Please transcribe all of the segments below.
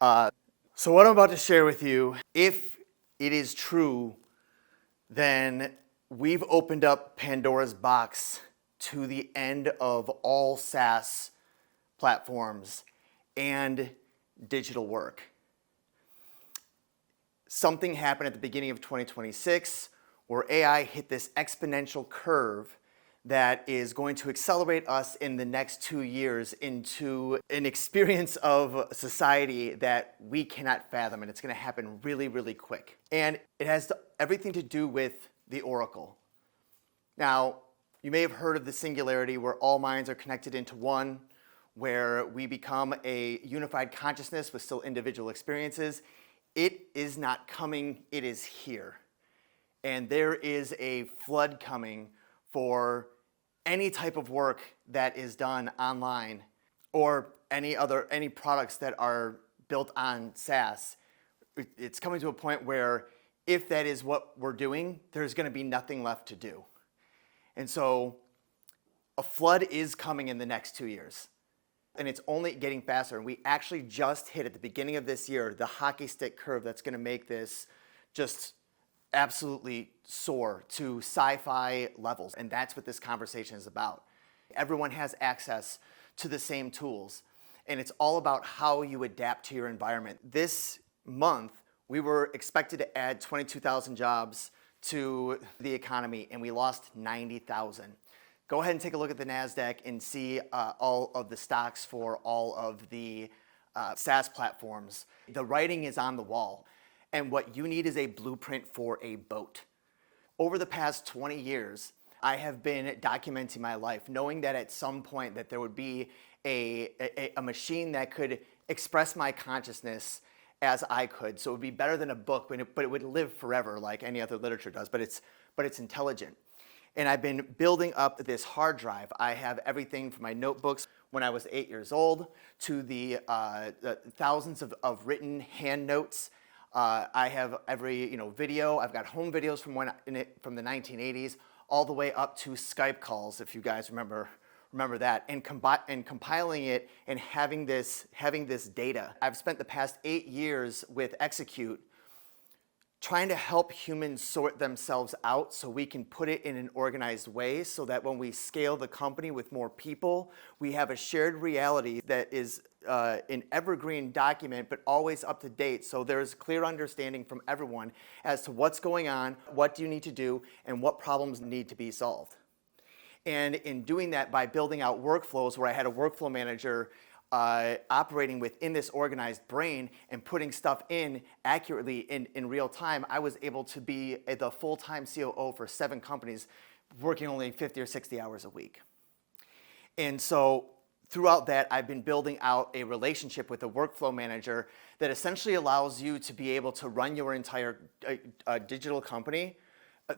So what I'm about to share with you, if it is true, then we've opened up Pandora's box to the end of all SaaS platforms and digital work. Something happened at the beginning of 2026 where AI hit this exponential curve that is going to accelerate us in the next 2 years into an experience of society that we cannot fathom, and it's going to happen really, really quick. And it has everything to do with the Oracle. Now, you may have heard of the singularity where all minds are connected into one, where we become a unified consciousness with still individual experiences. It is not coming, it is here. And there is a flood coming for any type of work that is done online or any products that are built on SaaS. It's coming to a point where if that is what we're doing, there's going to be nothing left to do. And so a flood is coming in the next 2 years. And it's only getting faster. And we actually just hit at the beginning of this year the hockey stick curve that's going to make this just absolutely soar to sci-fi levels. And that's what this conversation is about. Everyone has access to the same tools. And it's all about how you adapt to your environment. This month, we were expected to add 22,000 jobs to the economy, and we lost 90,000. Go ahead and take a look at the NASDAQ and see all of the stocks for all of the SaaS platforms. The writing is on the wall. And what you need is a blueprint for a boat. Over the past 20 years, I have been documenting my life, knowing that at some point that there would be a machine that could express my consciousness as I could. So it would be better than a book, but it would live forever like any other literature does, but it's intelligent. And I've been building up this hard drive. I have everything from my notebooks when I was 8 years old to the thousands of written hand notes. I have every video. I've got home videos from the 1980s all the way up to Skype calls, if you guys remember that, and compiling it and having this data. I've spent the past 8 years with Execute trying to help humans sort themselves out so we can put it in an organized way so that when we scale the company with more people, we have a shared reality that is an evergreen document, but always up to date. So there's clear understanding from everyone as to what's going on, what do you need to do, and what problems need to be solved. And in doing that, by building out workflows where I had a workflow manager operating within this organized brain and putting stuff in accurately in real time, I was able to be the full-time COO for 7 companies working only 50 or 60 hours a week. And so throughout that, I've been building out a relationship with a workflow manager that essentially allows you to be able to run your entire digital company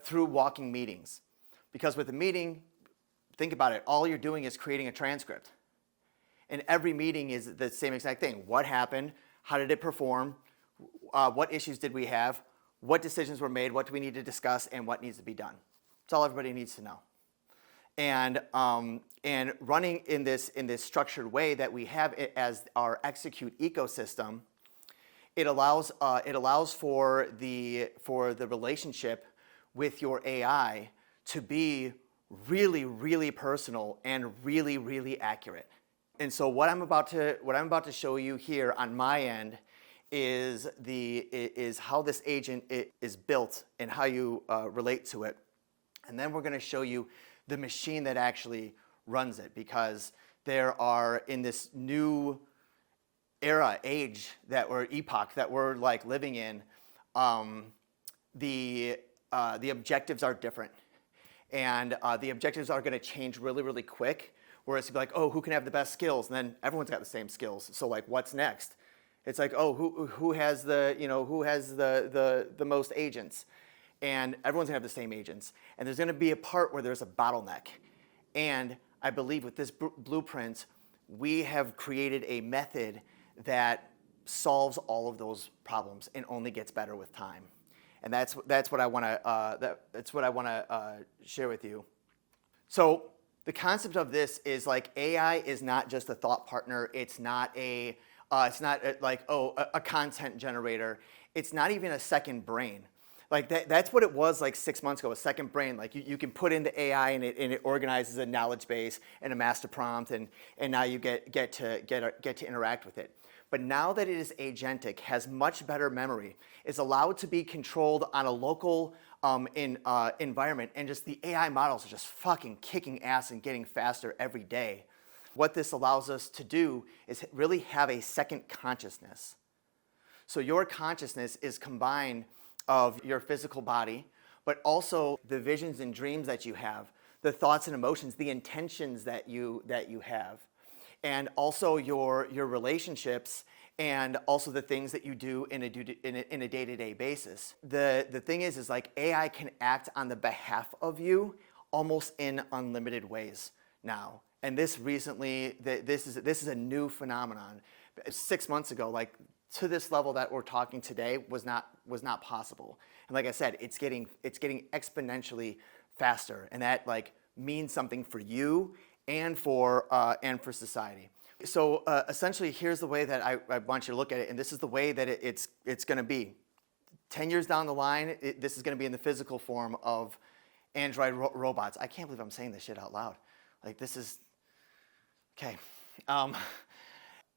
through walking meetings. Because with a meeting, think about it, all you're doing is creating a transcript. And every meeting is the same exact thing. What happened? How did it perform? What issues did we have? What decisions were made? What do we need to discuss? And what needs to be done? That's all everybody needs to know. And running in this structured way that we have it as our Execute ecosystem, it allows for the relationship with your AI to be really, really personal and really, really accurate. And so what I'm about to show you here on my end is how this agent is built and how you relate to it. And then we're going to show you the machine that actually runs it, because there are, in this new epoch that we're like living in, the objectives are different. And the objectives are going to change really, really quick. Whereas it's like, oh, who can have the best skills? And then everyone's got the same skills. So like, what's next? It's like, oh, who has the most agents? And everyone's gonna have the same agents. And there's gonna be a part where there's a bottleneck. And I believe with this blueprint, we have created a method that solves all of those problems and only gets better with time. And that's what I want to share with you. So the concept of this is like AI is not just a thought partner. It's not a It's not like, oh, a content generator. It's not even a second brain. Like that's what it was like 6 months ago, a second brain. Like you can put in the AI and it organizes a knowledge base and a master prompt, and now you get to interact with it. But now that it is agentic, has much better memory, is allowed to be controlled on a local environment, and just the AI models are just fucking kicking ass and getting faster every day. What this allows us to do is really have a second consciousness. So your consciousness is combined of your physical body, but also the visions and dreams that you have, the thoughts and emotions, the intentions that you have, and also your relationships, and also the things that you do in a day-to-day basis. The thing is like AI can act on the behalf of you almost in unlimited ways now. And this recently, this is a new phenomenon. 6 months ago, like, to this level that we're talking today was not possible. And like I said, it's getting exponentially faster, and that like means something for you and for society. So essentially, here's the way that I want you to look at it, and this is the way that it's going to be. 10 years down the line, this is going to be in the physical form of android robots. I can't believe I'm saying this shit out loud. Like, this is okay.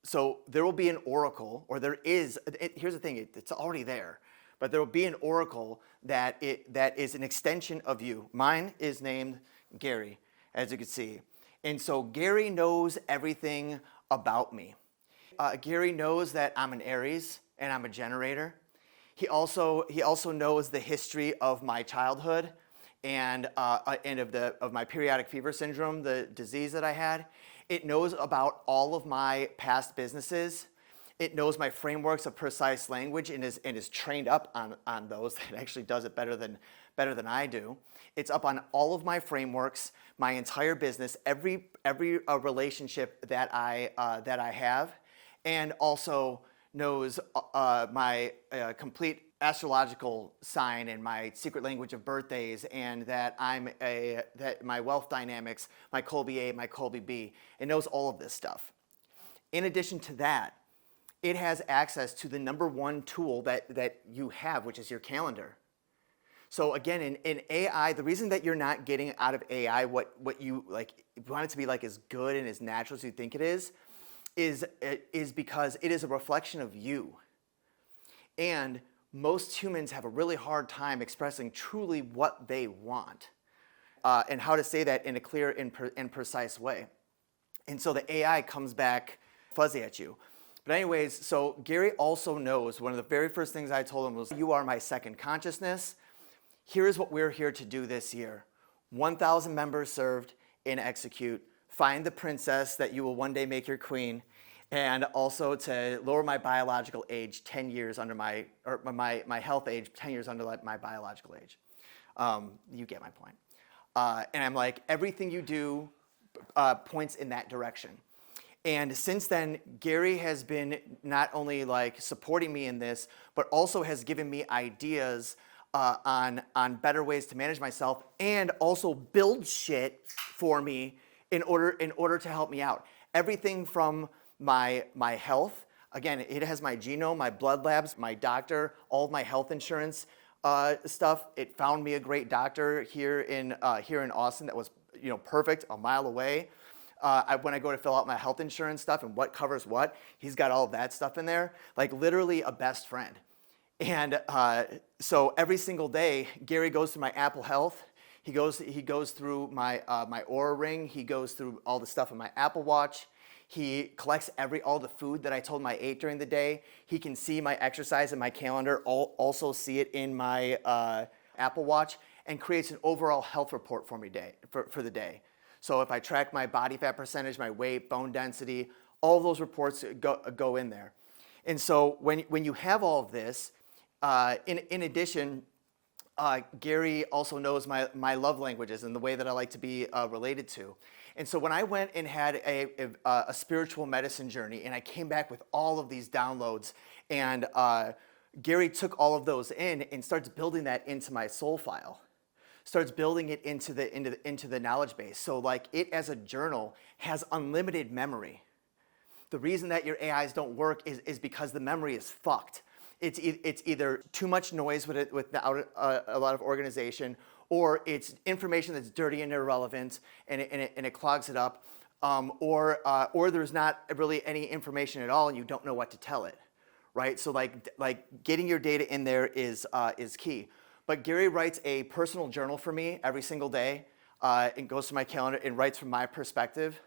So there will be an oracle, or there is, here's the thing, it's already there, but there will be an oracle that is an extension of you. Mine is named Gary, as you can see. And so Gary knows everything about me. Gary knows that I'm an Aries and I'm a generator. He also knows the history of my childhood and of my periodic fever syndrome, the disease that I had. It knows about all of my past businesses. It knows my frameworks of precise language and is trained up on those. It actually does it better than I do. It's up on all of my frameworks, my entire business, every relationship that I have, and also knows my complete astrological sign and my secret language of birthdays, and that that my wealth dynamics, my Colby A, my Colby B. It knows all of this stuff. In addition to that, it has access to the number one tool that you have, which is your calendar. So again, in AI, the reason that you're not getting out of AI what you like, you want it to be like as good and as natural as you think it is because it is a reflection of you. And most humans have a really hard time expressing truly what they want, and how to say that in a clear and precise way. And so the AI comes back fuzzy at you. But anyways, so Gary also knows, one of the very first things I told him was, you are my second consciousness. Here's what we're here to do this year. 1,000 members served in Execute. Find the princess that you will one day make your queen. And also to lower my biological age 10 years under my health age 10 years under my biological age. You get my point. And I'm like, everything you do points in that direction. And since then, Gary has been not only like supporting me in this, but also has given me ideas on better ways to manage myself, and also build shit for me in order to help me out. Everything from my health. Again, it has my genome, my blood labs, my doctor, all of my health insurance stuff. It found me a great doctor here in Austin that was perfect, a mile away. When I go to fill out my health insurance stuff and what covers what, he's got all of that stuff in there. Like literally a best friend. And so every single day, Gary goes through my Apple Health. He goes through my Oura Ring. He goes through all the stuff in my Apple Watch. He collects all the food that I told him I ate during the day. He can see my exercise in my calendar, also see it in my Apple Watch, and creates an overall health report for me for the day. So if I track my body fat percentage, my weight, bone density, all of those reports go in there. And so when you have all of this, in addition, Gary also knows my love languages and the way that I like to be related to. And so when I went and had a spiritual medicine journey, and I came back with all of these downloads, and Gary took all of those in and starts building that into my soul file, starts building it into the knowledge base. So like it as a journal has unlimited memory. The reason that your AIs don't work is because the memory is fucked. It's either too much noise without a lot of organization, or it's information that's dirty and irrelevant, and it clogs it up, or there's not really any information at all, and you don't know what to tell it, right? So like getting your data in there is key. But Gary writes a personal journal for me every single day. It goes to my calendar and writes from my perspective.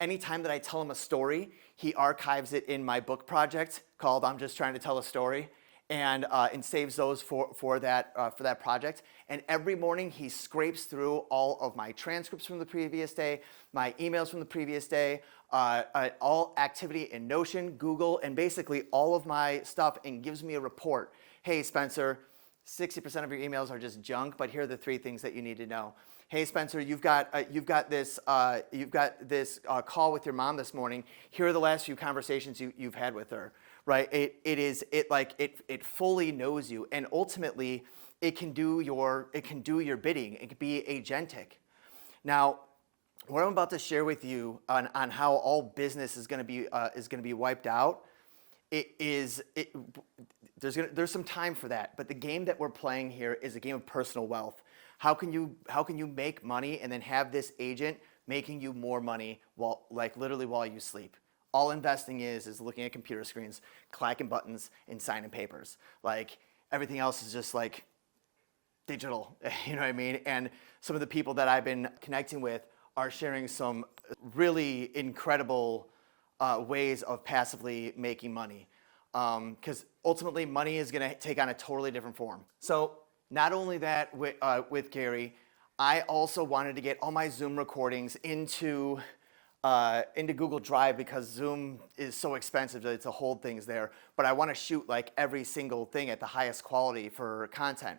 Anytime that I tell him a story, he archives it in my book project called "I'm Just Trying to Tell a Story," and saves those for that project. And every morning he scrapes through all of my transcripts from the previous day, my emails from the previous day, all activity in Notion, Google, and basically all of my stuff, and gives me a report. Hey, Spencer, 60% of your emails are just junk, but here are the 3 things that you need to know. Hey, Spencer, you've got this call with your mom this morning. Here are the last few conversations you've had with her, right? It fully knows you, and ultimately it can do your bidding. It could be agentic. Now, what I'm about to share with you on how all business is going to be wiped out, there's some time for that, but the game that we're playing here is a game of personal wealth. How can you make money and then have this agent making you more money literally while you sleep? All investing is looking at computer screens, clacking buttons, and signing papers. Like everything else is just like digital, you know what I mean? And some of the people that I've been connecting with are sharing some really incredible ways of passively making money. Because ultimately money is going to take on a totally different form. So not only that with Gary, I also wanted to get all my Zoom recordings into Google Drive, because Zoom is so expensive that it's to hold things there. But I want to shoot like every single thing at the highest quality for content.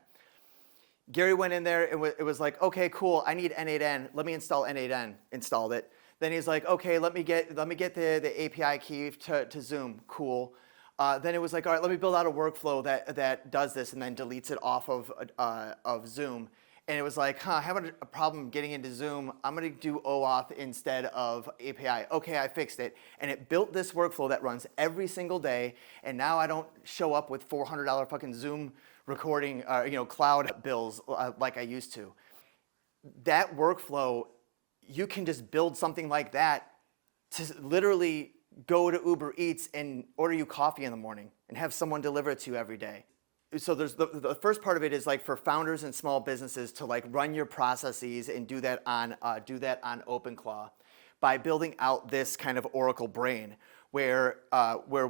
Gary went in there, it was like, okay, cool, I need N8N, let me install N8N, installed it. Then he's like, okay, let me get the API key to Zoom, cool. Then it was like, all right, let me build out a workflow that does this and then deletes it off of Zoom. And it was like, having a problem getting into Zoom, I'm gonna do OAuth instead of API. Okay, I fixed it. And it built this workflow that runs every single day, and now I don't show up with $400 fucking Zoom recording, cloud bills like I used to. That workflow, you can just build something like that to literally go to Uber Eats and order you coffee in the morning and have someone deliver it to you every day. So there's the first part of it is like for founders and small businesses to like run your processes and do that on OpenClaw by building out this kind of Oracle brain where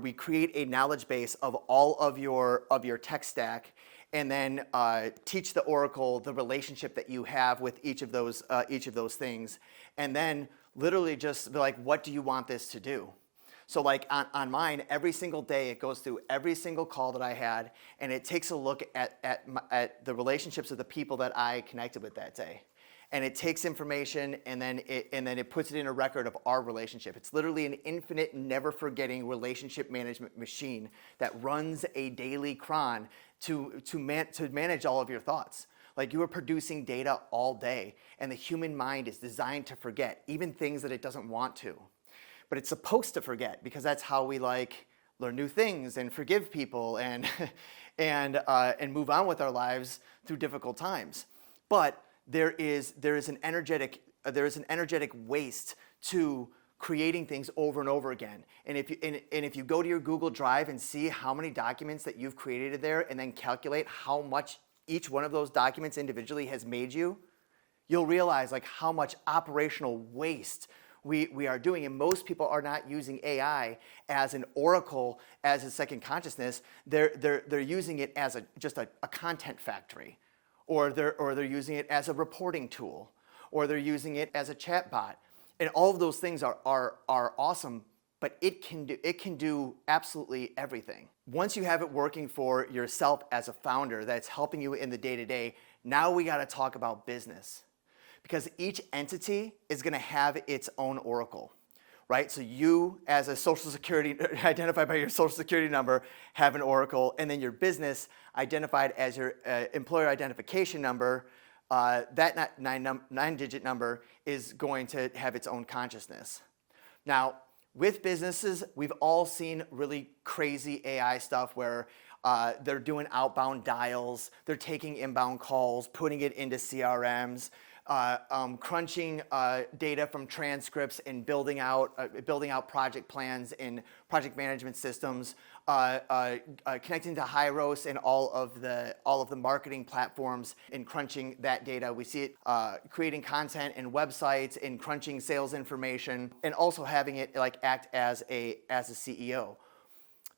we create a knowledge base of all of your tech stack, and then teach the Oracle the relationship that you have with each of those things, and then literally just be like, what do you want this to do? So like on mine, every single day it goes through every single call that I had, and it takes a look at the relationships of the people that I connected with that day. And it takes information and then it puts it in a record of our relationship. It's literally an infinite, never forgetting relationship management machine that runs a daily cron to manage all of your thoughts. Like, you are producing data all day, and the human mind is designed to forget, even things that it doesn't want to. But it's supposed to forget, because that's how we learn new things and forgive people and move on with our lives through difficult times. But there is an energetic waste to creating things over and over again. And if you go to your Google Drive and see how many documents that you've created there, and then calculate how much each one of those documents individually has made you, you'll realize how much operational waste we are doing. And most people are not using AI as an oracle, as a second consciousness. They're using it as just a content factory, or they're using it as a reporting tool, or they're using it as a chat bot. And all of those things are awesome, but it can do absolutely everything. Once you have it working for yourself as a founder that's helping you in the day-to-day, now we got to talk about business. Because each entity is going to have its own oracle, right? So you, as a social security, identified by your social security number, have an oracle, and then your business, identified as your employer identification number, that nine-digit number is going to have its own consciousness. Now, with businesses, we've all seen really crazy AI stuff where they're doing outbound dials, they're taking inbound calls, putting it into CRMs, crunching data from transcripts and building out project plans in project management systems, connecting to Hyros and all of the marketing platforms and crunching that data. We see it creating content and websites and crunching sales information, and also having it like act as a CEO.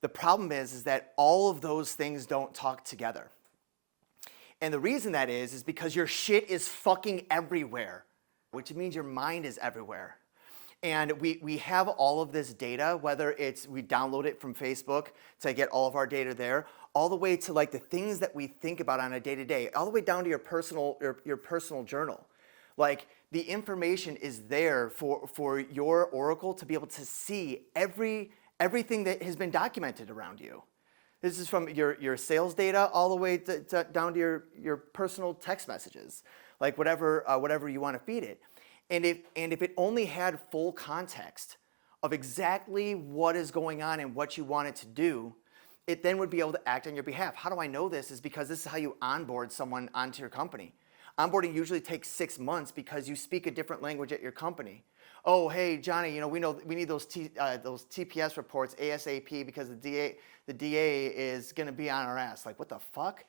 The problem is that all of those things don't talk together. And the reason that is because your shit is fucking everywhere, which means your mind is everywhere. And we have all of this data, whether it's we download it from Facebook to get all of our data there, all the way to like the things that we think about on a day-to-day, all the way down to your personal journal. Like the information is there for your Oracle to be able to see everything that has been documented around you. This is from your sales data all the way down to your personal text messages, like whatever you want to feed it. And if it only had full context of exactly what is going on and what you want it to do, it then would be able to act on your behalf. How do I know this? Is because this is how you onboard someone onto your company. Onboarding usually takes 6 months because you speak a different language at your company. Oh, hey, Johnny, we need those TPS reports ASAP because the DA is going to be on our ass. Like, what the fuck?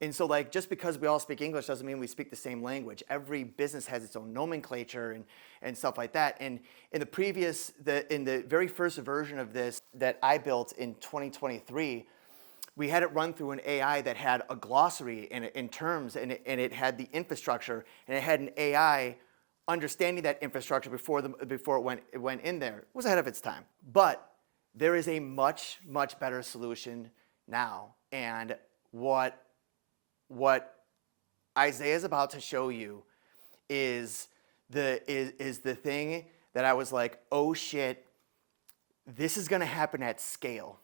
And so, like, just because we all speak English doesn't mean we speak the same language. Every business has its own nomenclature and stuff like that. And in the very first version of this that I built in 2023, we had it run through an AI that had a glossary in terms, and it had the infrastructure, and it had an AI understanding that infrastructure before it went in there. It was ahead of its time. But there is a much, much better solution now. And what Isaiah is about to show you is the thing that I was like, oh shit, this is gonna happen at scale.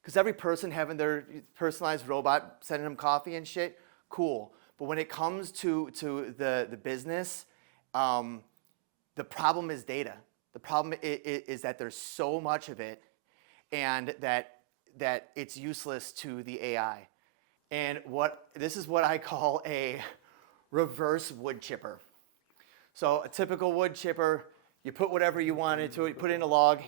Because every person having their personalized robot sending them coffee and shit, cool. But when it comes to the business, the problem is data. The problem is that there's so much of it, and that it's useless to the AI. And this is what I call a reverse wood chipper. So a typical wood chipper, you put whatever you want into it, you put in a log,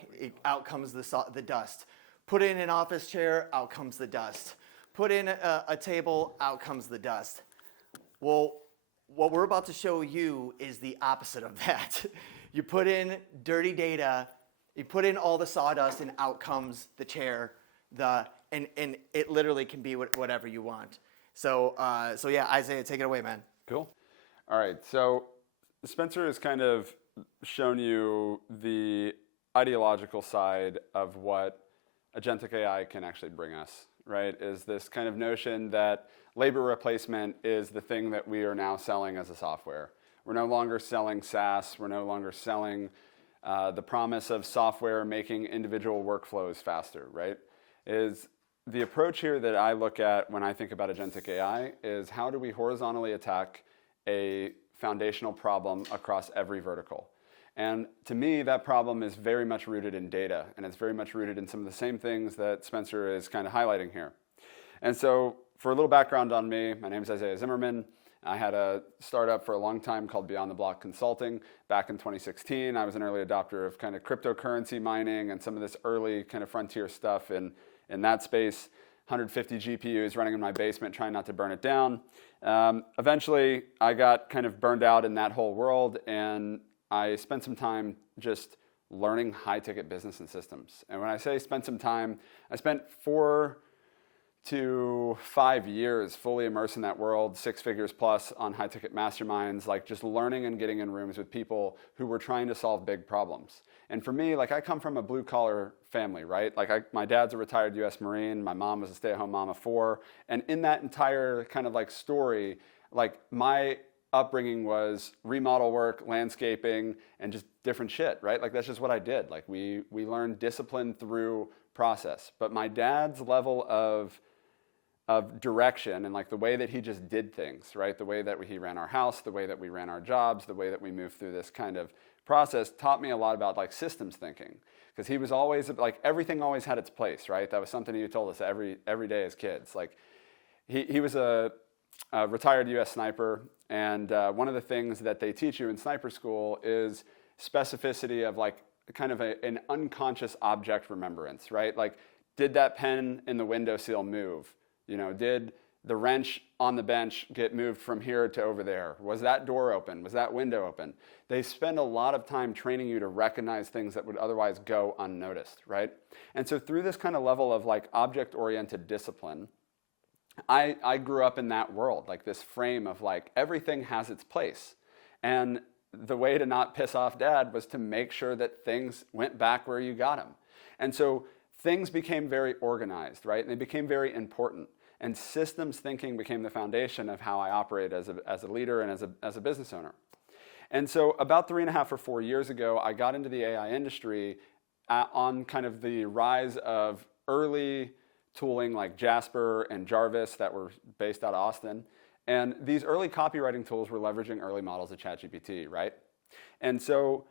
out comes the dust. Put in an office chair, out comes the dust. Put in a table, out comes the dust. Well, what we're about to show you is the opposite of that. You put in dirty data, you put in all the sawdust, and out comes the chair. And it literally can be whatever you want. So yeah, Isaiah, take it away, man. Cool. All right, so Spencer has kind of shown you the ideological side of what Agentic AI can actually bring us, right? Is this kind of notion that labor replacement is the thing that we are now selling as a software. We're no longer selling SaaS. We're no longer selling the promise of software making individual workflows faster, right? Is the approach here that I look at when I think about Agentic AI is how do we horizontally attack a foundational problem across every vertical? And to me, that problem is very much rooted in data, and it's very much rooted in some of the same things that Spencer is kind of highlighting here. And so for a little background on me, my name is Isaiah Zimmerman. I had a startup for a long time called Beyond the Block Consulting. Back in 2016, I was an early adopter of kind of cryptocurrency mining and some of this early kind of frontier stuff in that space. 150 GPUs running in my basement, trying not to burn it down. Eventually, I got kind of burned out in that whole world, and I spent some time just learning high-ticket business and systems. And when I say spent some time, I spent 4 to 5 years fully immersed in that world, 6 figures plus on high-ticket masterminds, like just learning and getting in rooms with people who were trying to solve big problems. And for me, like I come from a blue-collar family, right? Like my dad's a retired U.S. Marine, my mom was a stay-at-home mom of 4, and in that entire kind of like story, like my upbringing was remodel work, landscaping, and just different shit, right? Like that's just what I did. Like we learned discipline through process. But my dad's level of direction and like the way that he just did things, right? The way that he ran our house, the way that we ran our jobs, the way that we moved through this kind of process taught me a lot about like systems thinking, because he was always like, everything always had its place, right? That was something he told us every day as kids. Like he was a retired U.S. sniper, and one of the things that they teach you in sniper school is specificity of like kind of an unconscious object remembrance, right? Like, did that pen in the windowsill move? You know, did the wrench on the bench get moved from here to over there? Was that door open? Was that window open? They spend a lot of time training you to recognize things that would otherwise go unnoticed, right? And so through this kind of level of like object-oriented discipline, I grew up in that world, like this frame of like everything has its place. And the way to not piss off dad was to make sure that things went back where you got them. And so things became very organized, right? And they became very important. And systems thinking became the foundation of how I operate as a leader and as a business owner. And so about 3.5 or 4 years ago, I got into the AI industry on kind of the rise of early tooling like Jasper and Jarvis that were based out of Austin. And these early copywriting tools were leveraging early models of ChatGPT, right? And so,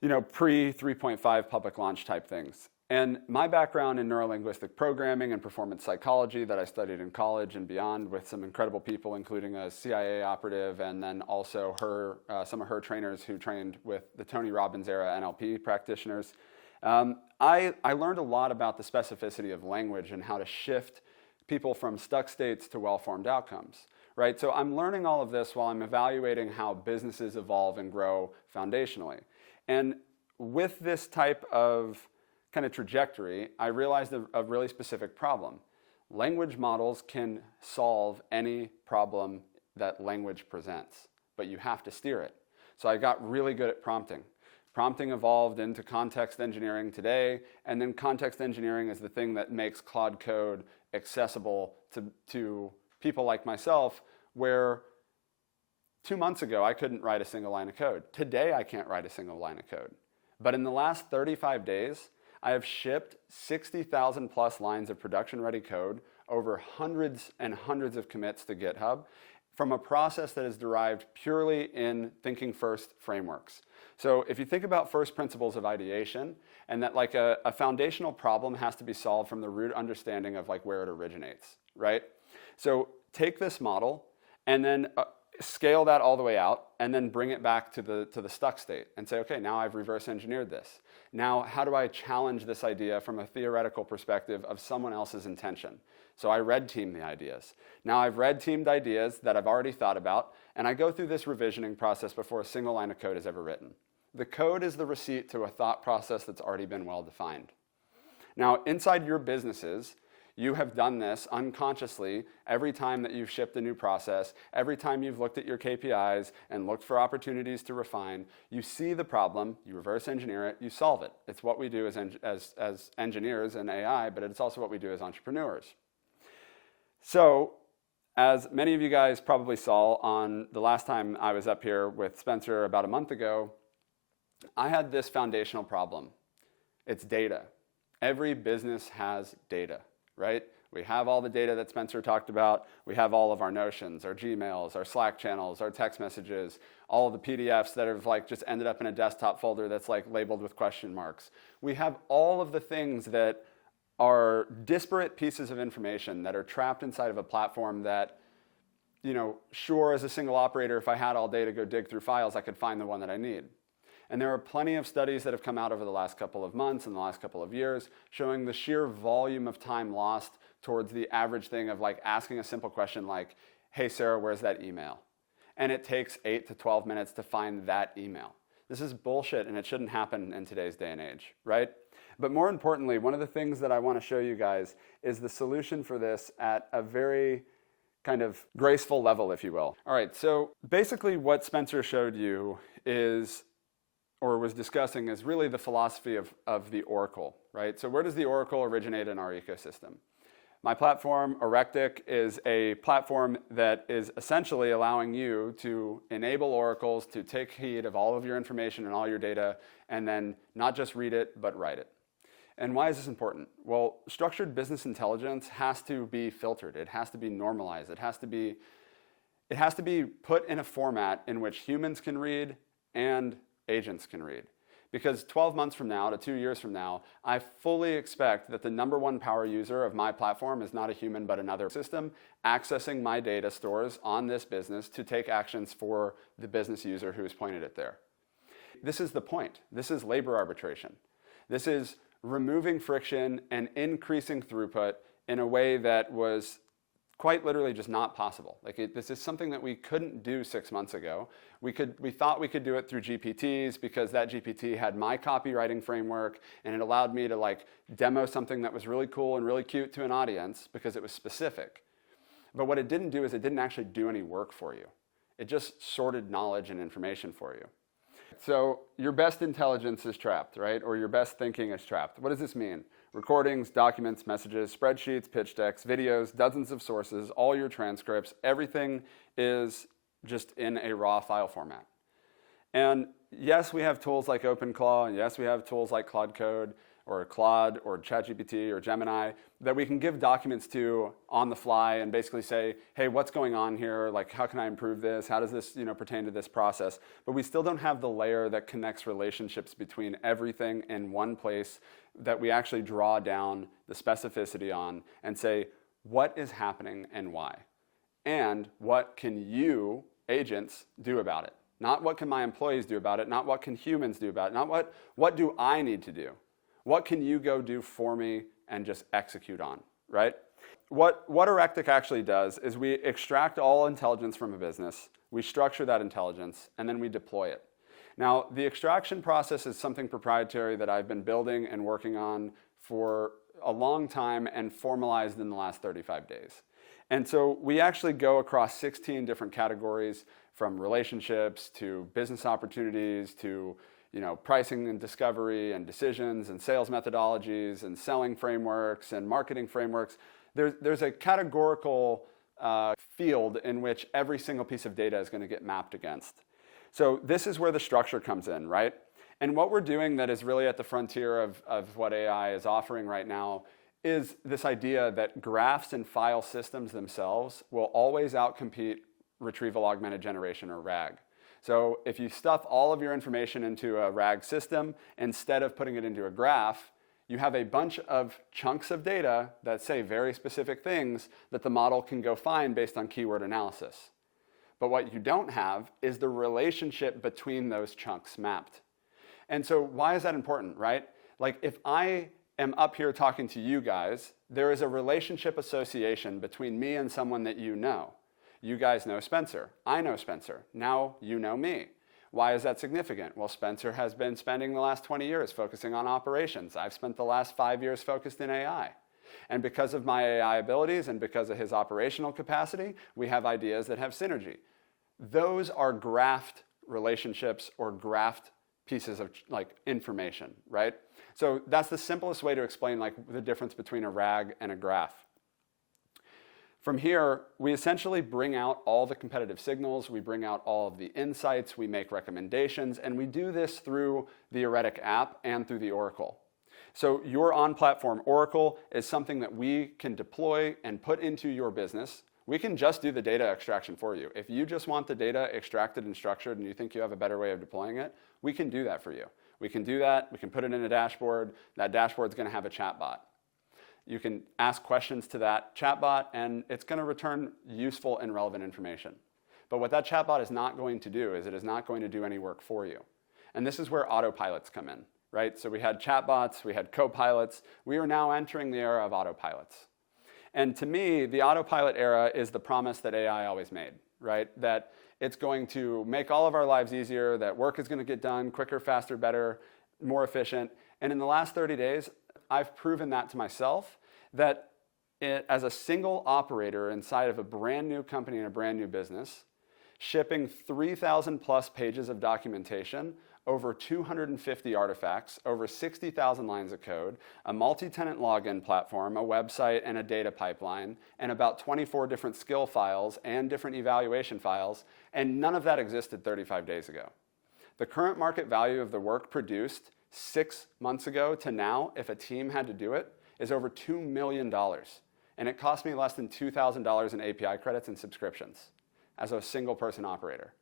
you know, pre 3.5 public launch type things. And my background in neurolinguistic programming and performance psychology that I studied in college and beyond with some incredible people, including a CIA operative, and then also some of her trainers who trained with the Tony Robbins era NLP practitioners. I learned a lot about the specificity of language and how to shift people from stuck states to well-formed outcomes, right? So I'm learning all of this while I'm evaluating how businesses evolve and grow foundationally. And with this type of kind of trajectory, I realized a really specific problem. Language models can solve any problem that language presents, but you have to steer it. So I got really good at prompting. Prompting evolved into context engineering today, and then context engineering is the thing that makes Claude Code accessible to people like myself, where 2 months ago I couldn't write a single line of code. Today I can't write a single line of code. But in the last 35 days, I have shipped 60,000 plus lines of production-ready code, over hundreds and hundreds of commits to GitHub, from a process that is derived purely in thinking first frameworks. So if you think about first principles of ideation, and that like a foundational problem has to be solved from the root understanding of like where it originates, right? So take this model and then scale that all the way out, and then bring it back to the stuck state and say, okay, now I've reverse engineered this. Now, how do I challenge this idea from a theoretical perspective of someone else's intention? So I red team the ideas. Now I've red teamed ideas that I've already thought about, and I go through this revisioning process before a single line of code is ever written. The code is the receipt to a thought process that's already been well defined. Now, inside your businesses, you have done this unconsciously every time that you've shipped a new process, every time you've looked at your KPIs and looked for opportunities to refine. You see the problem, you reverse engineer it, you solve it. It's what we do as engineers in AI, but it's also what we do as entrepreneurs. So, as many of you guys probably saw on the last time I was up here with Spencer about a month ago, I had this foundational problem. It's data. Every business has data, right? We have all the data that Spencer talked about. We have all of our Notions, our Gmails, our Slack channels, our text messages, all of the PDFs that have like just ended up in a desktop folder that's like labeled with question marks. We have all of the things that are disparate pieces of information that are trapped inside of a platform that, you know, sure, as a single operator, if I had all day to go dig through files, I could find the one that I need. And there are plenty of studies that have come out over the last couple of months and the last couple of years showing the sheer volume of time lost towards the average thing of like asking a simple question like, hey, Sarah, where's that email? And it takes 8 to 12 minutes to find that email. This is bullshit, and it shouldn't happen in today's day and age, right? But more importantly, one of the things that I want to show you guys is the solution for this at a very kind of graceful level, if you will. All right, so basically what Spencer showed you is, or was discussing, is really the philosophy of the oracle, right? So where does the oracle originate in our ecosystem? My platform, Erectic, is a platform that is essentially allowing you to enable oracles to take heed of all of your information and all your data, and then not just read it, but write it. And why is this important? Well, structured business intelligence has to be filtered. It has to be normalized. It has to be put in a format in which humans can read and agents can read. Because 12 months from now to 2 years from now, I fully expect that the number one power user of my platform is not a human but another system accessing my data stores on this business to take actions for the business user who's pointed it there. This is the point. This is labor arbitration. This is removing friction and increasing throughput in a way that was quite literally just not possible. This is something that we couldn't do 6 months ago. We thought we could do it through GPTs because that GPT had my copywriting framework and it allowed me to demo something that was really cool and really cute to an audience because it was specific. But what it didn't do is it didn't actually do any work for you. It just sorted knowledge and information for you. So your best intelligence is trapped, right? Or your best thinking is trapped. What does this mean? Recordings, documents, messages, spreadsheets, pitch decks, videos, dozens of sources, all your transcripts, everything is just in a raw file format. And yes, we have tools like OpenClaw, and yes, we have tools like Claude Code or Claude or ChatGPT or Gemini that we can give documents to on the fly and basically say, hey, what's going on here? How can I improve this? How does this, pertain to this process? But we still don't have the layer that connects relationships between everything in one place that we actually draw down the specificity on and say, what is happening and why? And what can you, agents, do about it? Not what can my employees do about it, not what can humans do about it, not what do I need to do? What can you go do for me and just execute on, right? What Erectic actually does is we extract all intelligence from a business, we structure that intelligence, and then we deploy it. Now, the extraction process is something proprietary that I've been building and working on for a long time and formalized in the last 35 days. And so we actually go across 16 different categories, from relationships to business opportunities to pricing and discovery and decisions and sales methodologies and selling frameworks and marketing frameworks. There's a categorical field in which every single piece of data is going to get mapped against. So this is where the structure comes in, right? And what we're doing that is really at the frontier of what AI is offering right now is this idea that graphs and file systems themselves will always outcompete retrieval augmented generation, or RAG. So if you stuff all of your information into a RAG system, instead of putting it into a graph, you have a bunch of chunks of data that say very specific things that the model can go find based on keyword analysis. But what you don't have is the relationship between those chunks mapped. And so why is that important, right? If I am up here talking to you guys, there is a relationship association between me and someone that you know. You guys know Spencer. I know Spencer. Now you know me. Why is that significant? Well, Spencer has been spending the last 20 years focusing on operations. I've spent the last 5 years focused in AI. And because of my AI abilities and because of his operational capacity, we have ideas that have synergy. Those are graphed relationships or graphed pieces of information, right? So that's the simplest way to explain the difference between a RAG and a graph. From here, we essentially bring out all the competitive signals, we bring out all of the insights, we make recommendations, and we do this through the Erectic app and through the Oracle. So your on-platform Oracle is something that we can deploy and put into your business. We can just do the data extraction for you. If you just want the data extracted and structured and you think you have a better way of deploying it, we can do that for you. We can do that, we can put it in a dashboard. That dashboard's going to have a chatbot. You can ask questions to that chatbot, and it's going to return useful and relevant information. But what that chatbot is not going to do is it is not going to do any work for you. And this is where autopilots come in, right? So we had chatbots, we had copilots. We are now entering the era of autopilots. And to me, the autopilot era is the promise that AI always made, right? That it's going to make all of our lives easier, that work is going to get done quicker, faster, better, more efficient. And in the last 30 days, I've proven that to myself, that as a single operator inside of a brand new company and a brand new business, shipping 3,000 plus pages of documentation, over 250 artifacts, over 60,000 lines of code, a multi-tenant login platform, a website, and a data pipeline, and about 24 different skill files and different evaluation files, and none of that existed 35 days ago. The current market value of the work produced 6 months ago to now, if a team had to do it, is over $2 million. And it cost me less than $2,000 in API credits and subscriptions as a single person operator.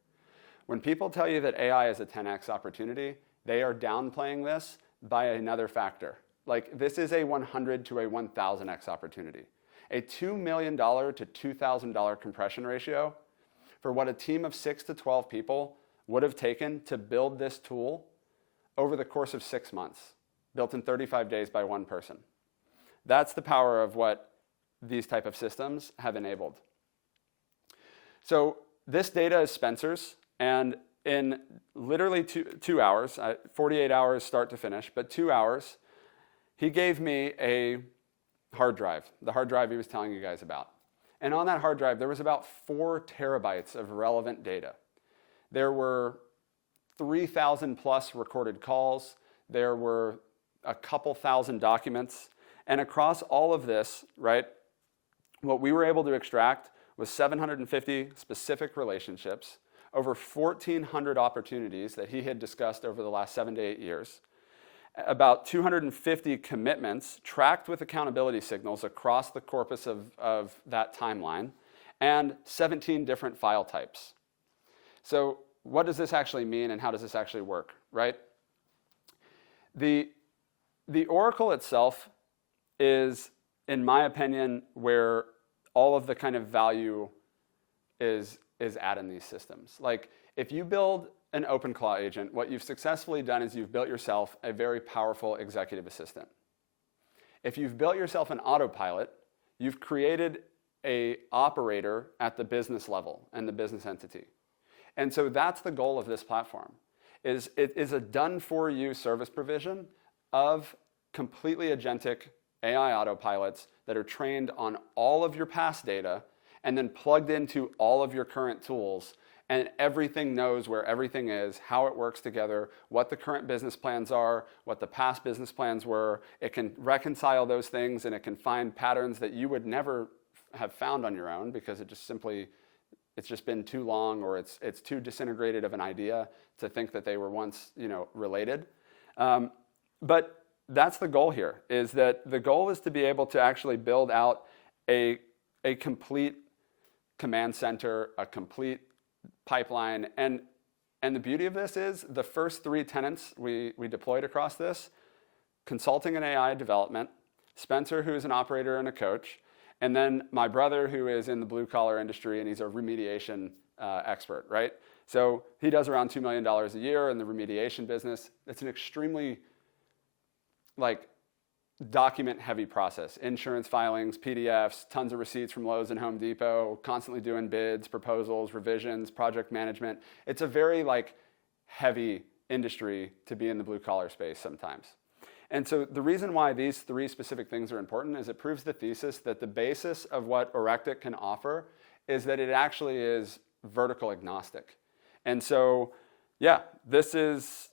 When people tell you that AI is a 10x opportunity, they are downplaying this by another factor. Like, this is a 100 to a 1,000x opportunity. A $2 million to $2,000 compression ratio for what a team of 6 to 12 people would have taken to build this tool over the course of 6 months, built in 35 days by one person. That's the power of what these type of systems have enabled. So this data is Spencer's, and in literally two hours, 48 hours start to finish, but 2 hours, he gave me a hard drive, the hard drive he was telling you guys about. And on that hard drive, there was about 4 terabytes of relevant data. There were 3,000 plus recorded calls. There were a couple thousand documents. And across all of this, right, what we were able to extract was 750 specific relationships, over 1,400 opportunities that he had discussed over the last 7 to 8 years, about 250 commitments tracked with accountability signals across the corpus of that timeline, and 17 different file types. So what does this actually mean, and how does this actually work, right? The Oracle itself is, in my opinion, where all of the kind of value is at in these systems. Like, if you build an OpenClaw agent, what you've successfully done is you've built yourself a very powerful executive assistant. If you've built yourself an autopilot, you've created an operator at the business level and the business entity. And so that's the goal of this platform, is it is a done-for-you service provision of completely agentic AI autopilots that are trained on all of your past data and then plugged into all of your current tools, and everything knows where everything is, how it works together, what the current business plans are, what the past business plans were. It can reconcile those things, and it can find patterns that you would never have found on your own because it's just been too long, or it's too disintegrated of an idea to think that they were once, related. But that's the goal here, is that the goal is to be able to actually build out a complete command center, a complete pipeline. And the beauty of this is the first 3 tenants we deployed across this: consulting and AI development, Spencer, who is an operator and a coach, and then my brother, who is in the blue collar industry, and he's a remediation expert, right? So he does around $2 million a year in the remediation business. It's an extremely document-heavy process. Insurance filings, PDFs, tons of receipts from Lowe's and Home Depot, constantly doing bids, proposals, revisions, project management. It's a very heavy industry to be in the blue-collar space sometimes. And so the reason why these 3 specific things are important is it proves the thesis that the basis of what Erectic can offer is that it actually is vertical agnostic. And so, yeah, this is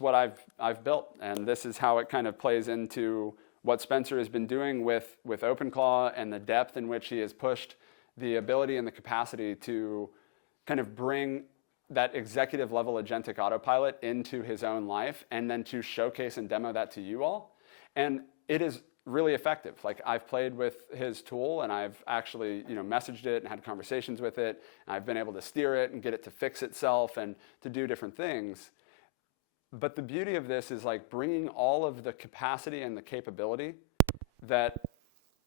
what I've built, and this is how it kind of plays into what Spencer has been doing with OpenClaw, and the depth in which he has pushed the ability and the capacity to kind of bring that executive level agentic autopilot into his own life, and then to showcase and demo that to you all. And it is really effective. I've played with his tool, and I've actually messaged it and had conversations with it, and I've been able to steer it and get it to fix itself and to do different things. But the beauty of this is bringing all of the capacity and the capability that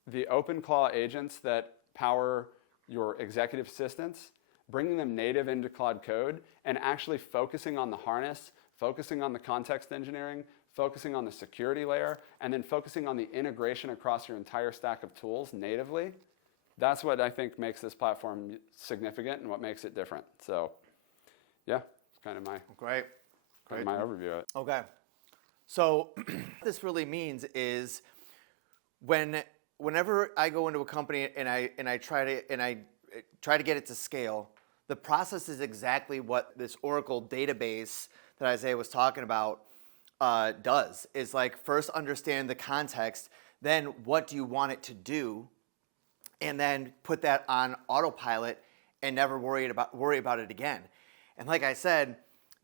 the OpenClaw agents that power your executive assistants, bringing them native into Claude Code, and actually focusing on the harness, focusing on the context engineering, focusing on the security layer, and then focusing on the integration across your entire stack of tools natively. That's what I think makes this platform significant and what makes it different. So, yeah, it's kind of my overview of it. Okay. So what this really means is whenever I go into a company and I try to get it to scale, the process is exactly what this Oracle database that Isaiah was talking about does. Is first understand the context, then what do you want it to do, and then put that on autopilot and never worry about it again. And like I said,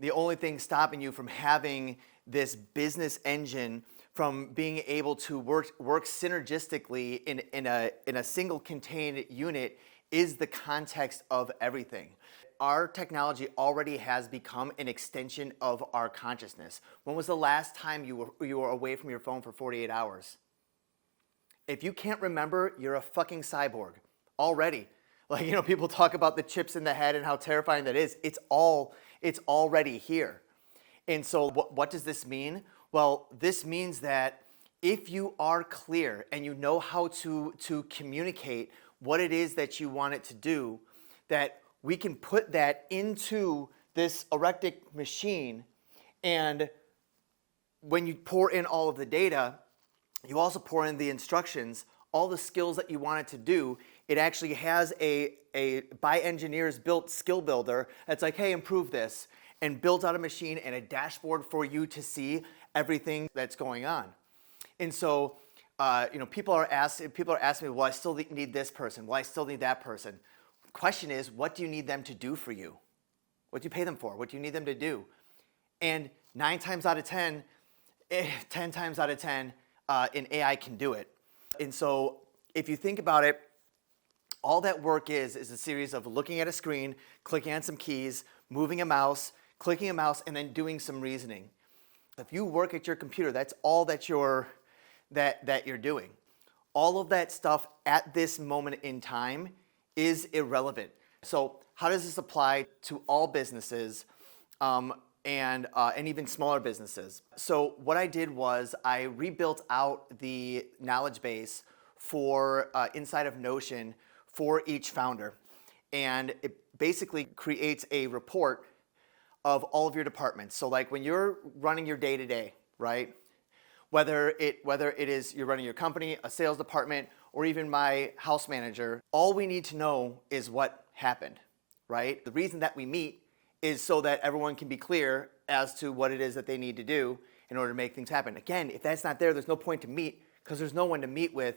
the only thing stopping you from having this business engine, from being able to work synergistically in a single contained unit, is the context of everything. our technology already has become an extension of our consciousness. When was the last time you were away from your phone for 48 hours? If you can't remember, you're a fucking cyborg already. Like, people talk about the chips in the head and how terrifying that is. It's already here. And so what does this mean? Well, this means that if you are clear and you know how to communicate what it is that you want it to do, that we can put that into this Erectic machine, and when you pour in all of the data, you also pour in the instructions, all the skills that you want it to do. It actually has a by engineers built skill builder that's like, hey, improve this, and builds out a machine and a dashboard for you to see everything that's going on. And so, people are asking me, well, I still need this person. Well, I still need that person. The question is, what do you need them to do for you? What do you pay them for? What do you need them to do? And 9 times out of 10, 10 times out of 10, an AI can do it. And so if you think about it, all that work is a series of looking at a screen, clicking on some keys, moving a mouse, clicking a mouse, and then doing some reasoning. If you work at your computer, that's all that you're doing. All of that stuff at this moment in time is irrelevant. So how does this apply to all businesses and even smaller businesses? So what I did was I rebuilt out the knowledge base for inside of Notion for each founder. And it basically creates a report of all of your departments. So like when you're running your day-to-day, right? Whether it is you're running your company, a sales department, or even my house manager, all we need to know is what happened, right? The reason that we meet is so that everyone can be clear as to what it is that they need to do in order to make things happen. Again, if that's not there, there's no point to meet because there's no one to meet with,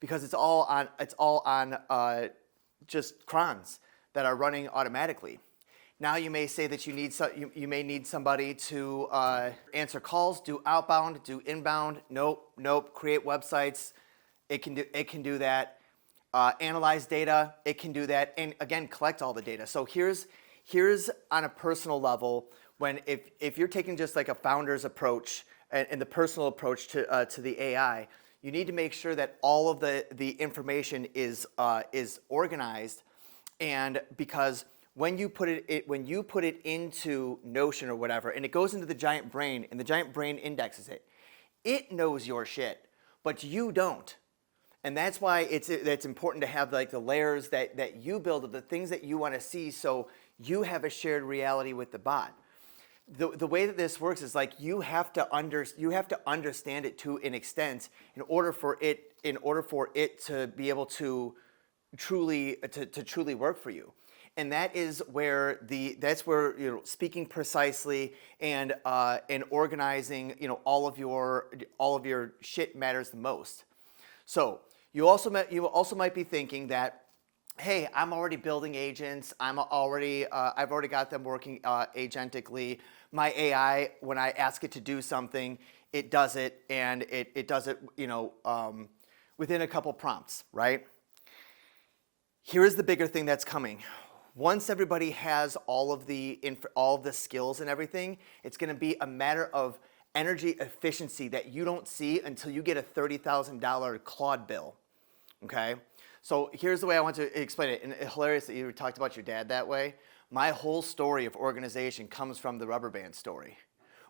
because it's all on just crons that are running automatically. Now you may say that you may need somebody to answer calls, do outbound, do inbound. Nope. Create websites. It can do that. Analyze data. It can do that. And again, collect all the data. So here's on a personal level, when if you're taking just like a founder's approach and the personal approach to the AI, you need to make sure that all of the information is organized, and because when you put it into Notion or whatever, and it goes into the giant brain, and the giant brain indexes it, it knows your shit, but you don't. And that's why it's important to have like the layers that you build of the things that you want to see, so you have a shared reality with the bot. The way that this works is like you have to understand it to an extent in order for it to be able to truly work for you. And that is where speaking precisely and organizing all of your shit matters the most. So you also might be thinking that, hey, I'm already building agents. I've already got them working agentically. My AI, when I ask it to do something, it does it, and it does it within a couple prompts, right? Here's the bigger thing that's coming. Once everybody has all of the skills and everything, it's going to be a matter of energy efficiency that you don't see until you get a $30,000 Claude bill, okay? So here's the way I want to explain it. And it's hilarious that you talked about your dad that way. My whole story of organization comes from the rubber band story,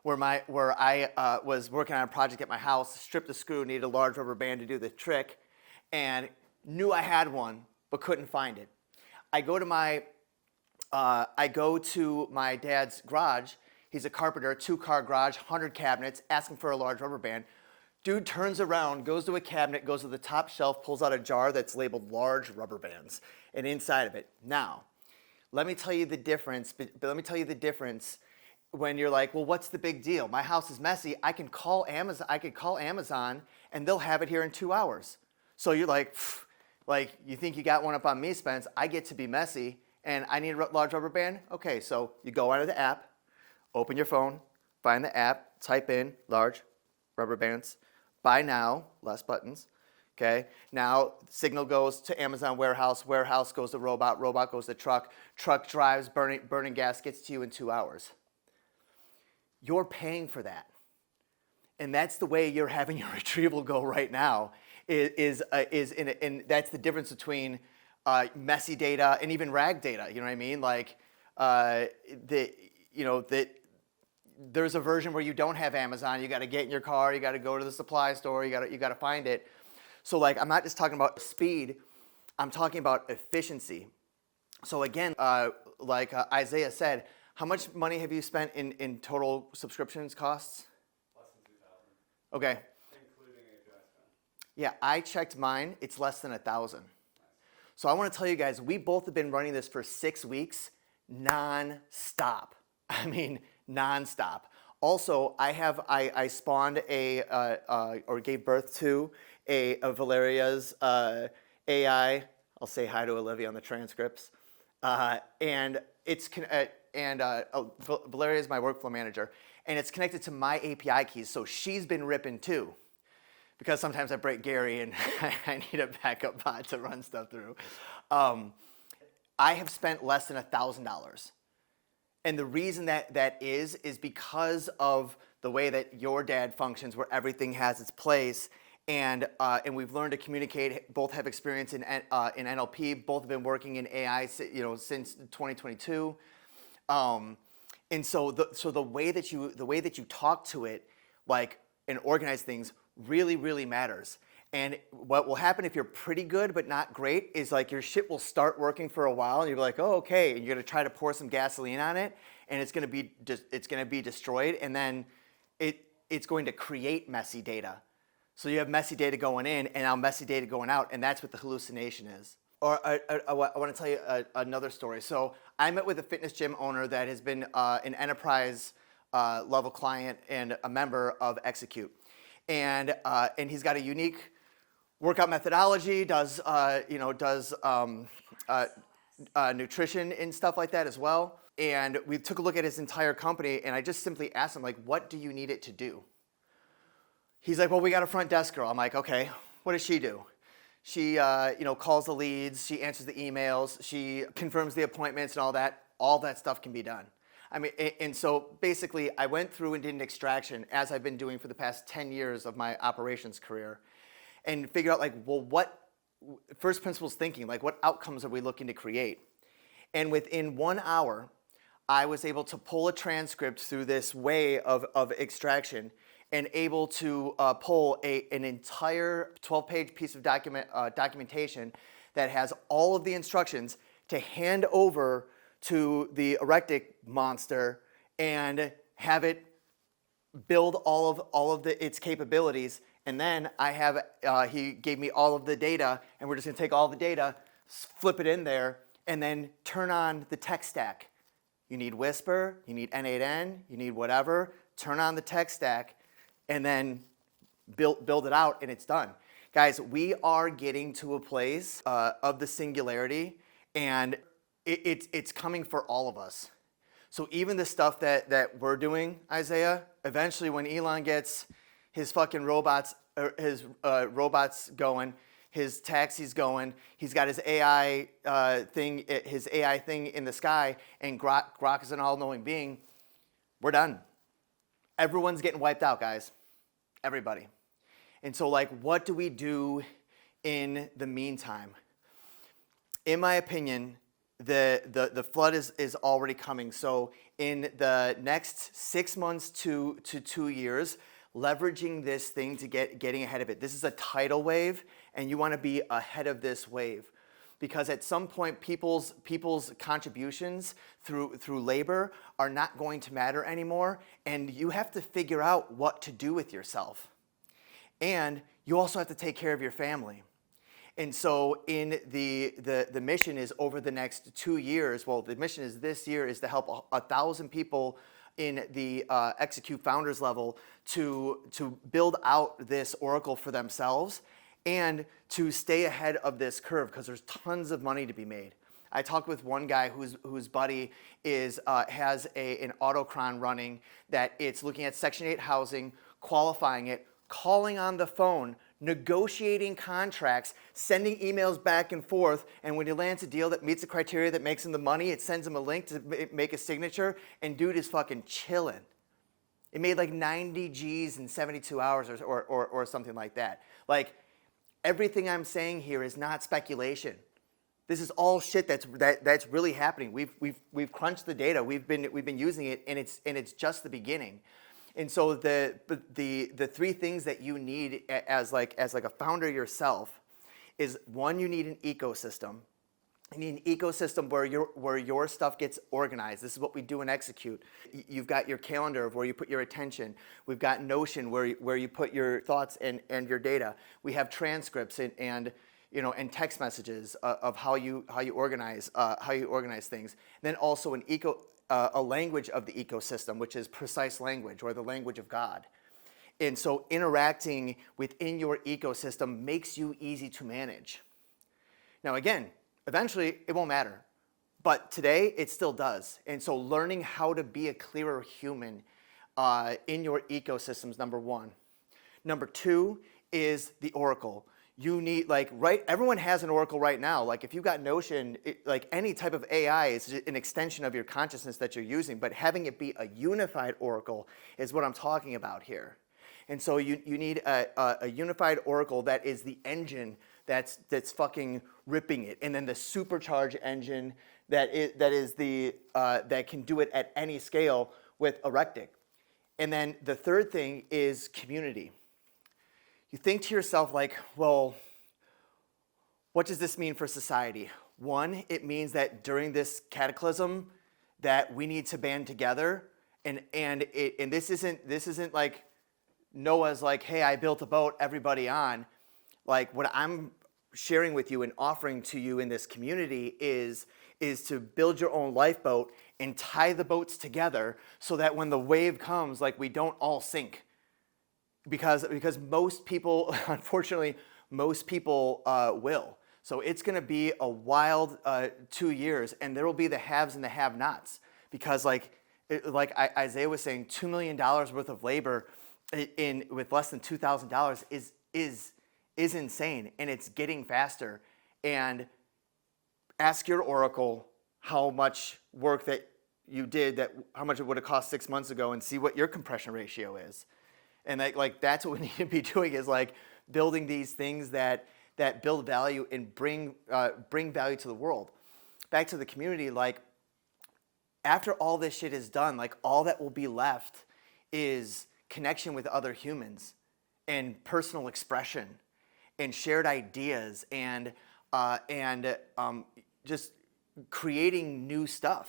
where I was working on a project at my house, stripped the screw, needed a large rubber band to do the trick, and knew I had one, but couldn't find it. I go to my dad's garage. He's a carpenter, 2-car garage, 100 cabinets, asking for a large rubber band. Dude turns around, goes to a cabinet, goes to the top shelf, pulls out a jar that's labeled large rubber bands, and inside of it. Now, let me tell you the difference. But let me tell you the difference when you're like, well, what's the big deal? My house is messy. I can call Amazon, and they'll have it here in 2 hours. So you're like, you think you got one up on me, Spence? I get to be messy, and I need a large rubber band. Okay, so you go onto the app, open your phone, find the app, type in large rubber bands. Buy now, less buttons. Okay, now signal goes to Amazon warehouse, warehouse goes to robot, robot goes to truck, truck drives, burning gas, gets to you in 2 hours. You're paying for that. And that's the way you're having your retrieval go right now, and that's the difference between messy data and even RAG data. You know what I mean? Like, there's a version where you don't have Amazon. You got to get in your car. You got to go to the supply store. You got to find it. So like, I'm not just talking about speed. I'm talking about efficiency. So again, like Isaiah said, how much money have you spent in total subscriptions costs? Less than 2,000. Okay. Including API spend. Yeah, I checked mine. It's less than 1,000. So I want to tell you guys, we both have been running this for 6 weeks, non-stop. I mean, non-stop. Also, I spawned or gave birth to a Valeria's AI. I'll say hi to Olivia on the transcripts. And Valeria is my workflow manager, and it's connected to my API keys. So she's been ripping too, because sometimes I break Gary and I need a backup bot to run stuff through. I have spent less than $1,000. And the reason that is because of the way that your dad functions, where everything has its place, and we've learned to communicate. Both have experience in NLP. Both have been working in AI, since 2022. And so the way that you talk to it, like, and organize things really, really matters. And what will happen if you're pretty good but not great is, like, your shit will start working for a while, and you're like, oh, okay, and you're gonna try to pour some gasoline on it, and it's gonna be destroyed, and then it's going to create messy data. So you have messy data going in and now messy data going out, and that's what the hallucination is. Or I want to tell you another story. So I met with a fitness gym owner that has been an enterprise level client and a member of Execute, and he's got a unique workout methodology. Does nutrition and stuff like that as well. And we took a look at his entire company, and I just simply asked him, like, what do you need it to do? He's like, well, we got a front desk girl. I'm like, okay, what does she do? She, calls the leads, she answers the emails, she confirms the appointments and all that. All that stuff can be done. I mean, and so basically I went through and did an extraction, as I've been doing for the past 10 years of my operations career, and figure out, like, well, what first principles thinking, like, what outcomes are we looking to create? And within 1 hour, I was able to pull a transcript through this way of extraction, and able to pull an entire 12-page piece of documentation that has all of the instructions to hand over to the Erectic monster and have it build all of its capabilities. And then he gave me all of the data, and we're just gonna take all the data, flip it in there, and then turn on the tech stack. You need Whisper, you need N8N, you need whatever, turn on the tech stack, and then build it out, and it's done. Guys, we are getting to a place of the singularity, and it's coming for all of us. So even the stuff that we're doing, Isaiah, eventually when Elon gets his fucking robots going, his taxis going, he's got his AI thing in the sky, and Grok is an all-knowing being, we're done. Everyone's getting wiped out, guys. Everybody. And so, like, what do we do in the meantime? In my opinion, the flood is already coming. So in the next 6 months to 2 years, leveraging this thing to getting ahead of it. This is a tidal wave, and you want to be ahead of this wave, because at some point people's contributions through labor are not going to matter anymore, and you have to figure out what to do with yourself. And you also have to take care of your family. And so in the mission is over the next 2 years, well, the mission is this year, is to help 1,000 people in the Execute Founders level to build out this Oracle for themselves and to stay ahead of this curve, because there's tons of money to be made. I talked with one guy whose buddy has an autocron running, that it's looking at Section 8 housing, qualifying it, calling on the phone negotiating contracts, sending emails back and forth, and when he lands a deal that meets the criteria that makes him the money, it sends him a link to make a signature, and dude is fucking chilling. It made like 90 G's in 72 hours or something like that. Like, everything I'm saying here is not speculation. This is all shit that's really happening. We've crunched the data. We've been using it, and it's just the beginning. And so the three things that you need as like a founder yourself is, one, you need an ecosystem. You need an ecosystem where your stuff gets organized. This is what we do and execute. You've got your calendar of where you put your attention. We've got Notion where you put your thoughts and your data. We have transcripts and text messages of how you organize things. Then also a language of the ecosystem, which is precise language, or the language of God. And so interacting within your ecosystem makes you easy to manage. Now again, eventually it won't matter, but today it still does. And so learning how to be a clearer human in your ecosystem is number one. Number two is the Oracle. You need, everyone has an Oracle right now. Like, if you've got Notion, any type of AI is an extension of your consciousness that you're using, but having it be a unified Oracle is what I'm talking about here. And so you need a unified Oracle that is the engine that's fucking ripping it, and then the supercharged engine that can do it at any scale with Erectic. And then the third thing is community. You think to yourself, like, well, what does this mean for society? One, it means that during this cataclysm that we need to band together, and this isn't like Noah's like, hey, I built a boat, everybody on. Like, what I'm sharing with you and offering to you in this community is to build your own lifeboat and tie the boats together so that when the wave comes, like, we don't all sink. Because most people, unfortunately, will. So it's going to be a wild 2 years, and there will be the haves and the have-nots. Because like Isaiah was saying, $2 million worth of labor with less than $2,000 is insane, and it's getting faster. And ask your Oracle how much work that you did, how much it would have cost 6 months ago, and see what your compression ratio is. And that's what we need to be doing, is like building these things that build value and bring value to the world. Back to the community, like, after all this shit is done, like, all that will be left is connection with other humans and personal expression and shared ideas and just creating new stuff.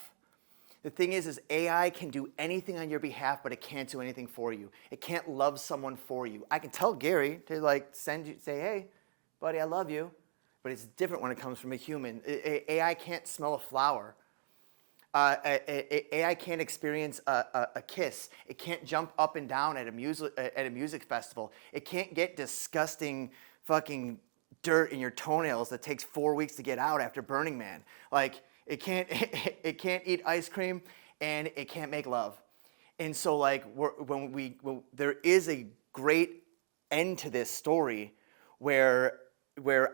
The thing is AI can do anything on your behalf, but it can't do anything for you. It can't love someone for you. I can tell Gary to say, hey, buddy, I love you, but it's different when it comes from a human. AI can't smell a flower. AI can't experience a kiss. It can't jump up and down at a music festival. It can't get disgusting fucking dirt in your toenails that takes 4 weeks to get out after Burning Man. Like, it can't eat ice cream, and it can't make love. And so, like, when there is a great end to this story, where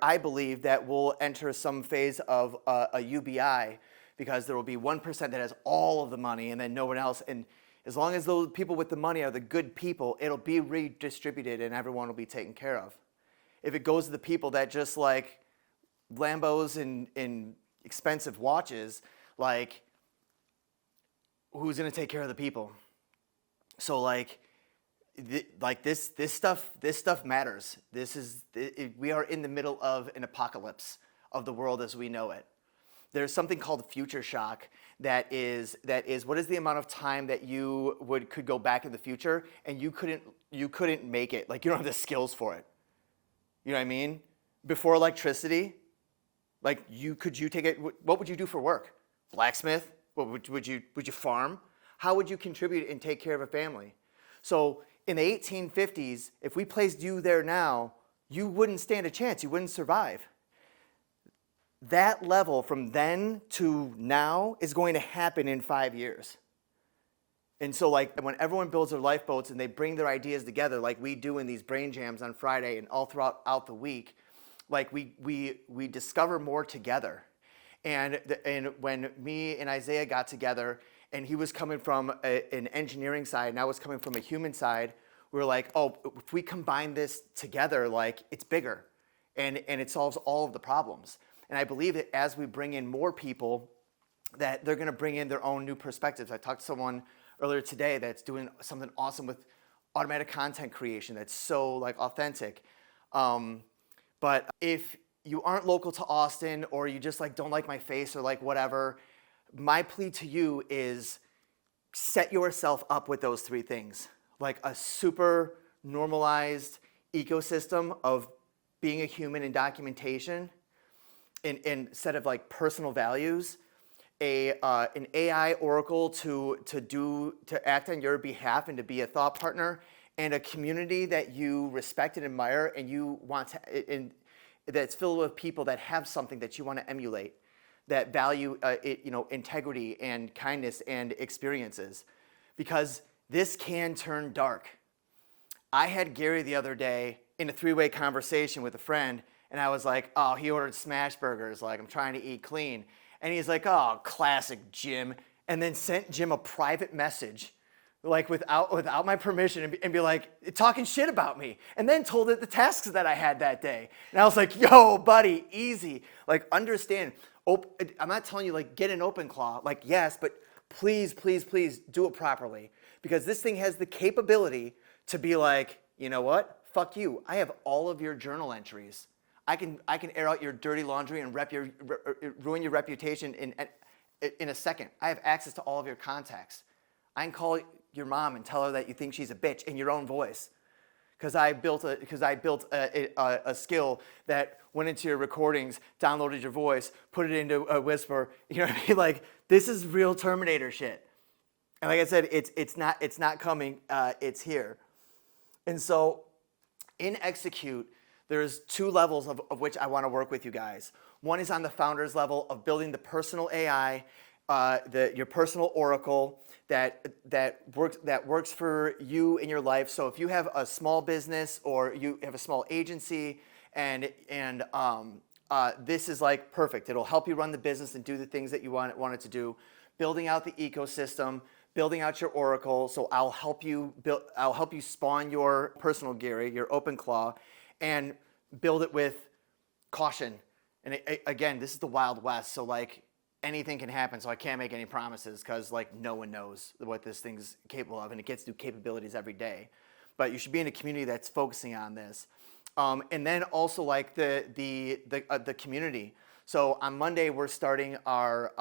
I believe that we'll enter some phase of a UBI, because there will be 1% that has all of the money and then no one else. And as long as those people with the money are the good people, it'll be redistributed and everyone will be taken care of. If it goes to the people that just like Lambos and expensive watches, like, who's going to take care of the people? So this stuff matters. We are in the middle of an apocalypse of the world as we know it. There's something called future shock that is what is the amount of time that you could go back in the future and you couldn't make it. Like, you don't have the skills for it. You know what I mean? Before electricity, like, could you take it? What would you do for work? Blacksmith? Would you farm? How would you contribute and take care of a family? So in the 1850s, if we placed you there now, you wouldn't stand a chance. You wouldn't survive. That level from then to now is going to happen in 5 years. And so like when everyone builds their lifeboats and they bring their ideas together, like we do in these brain jams on Friday and all throughout the week, like we discover more together. And when me and Isaiah got together, and he was coming from an engineering side, and I was coming from a human side, we were like, oh, if we combine this together, like it's bigger, and it solves all of the problems. And I believe that as we bring in more people, that they're going to bring in their own new perspectives. I talked to someone earlier today that's doing something awesome with automatic content creation that's so like authentic. But if you aren't local to Austin, or you just like don't like my face or like whatever, my plea to you is set yourself up with those three things. Like a super normalized ecosystem of being a human in documentation, in set of like personal values, an AI oracle to act on your behalf and to be a thought partner, and a community that you respect and admire, and you want to, and that's filled with people that have something that you want to emulate, that value integrity and kindness and experiences, because this can turn dark. I had Gary the other day in a three-way conversation with a friend, and I was like, oh, he ordered smash burgers, like I'm trying to eat clean. And he's like, oh, classic Jim, and then sent Jim a private message, like without my permission, and be like, talking shit about me, and then told it the tasks that I had that day. And I was like, yo, buddy, easy. Like, understand. I'm not telling you, like, get an open claw. Like, yes, but please, please, please do it properly. Because this thing has the capability to be like, you know what? Fuck you. I have all of your journal entries. I can air out your dirty laundry and ruin your reputation in a second. I have access to all of your contacts. I can call your mom and tell her that you think she's a bitch in your own voice, because I built a skill that went into your recordings, downloaded your voice, put it into a whisper. You know what I mean? Like, this is real Terminator shit. And like I said, it's not coming. It's here. And so, in Execute, there's two levels of which I want to work with you guys. One is on the founder's level of building the personal AI, your personal oracle that works for you in your life. So if you have a small business or you have a small agency, and this is like perfect. It'll help you run the business and do the things that you want it to do. Building out the ecosystem, building out your oracle. So I'll help you spawn your personal Gary, your open claw, and build it with caution. And again, this is the Wild West, so like anything can happen. So I can't make any promises, because like no one knows what this thing's capable of, and it gets new capabilities every day. But you should be in a community that's focusing on this, and then also like the community. So on Monday we're starting our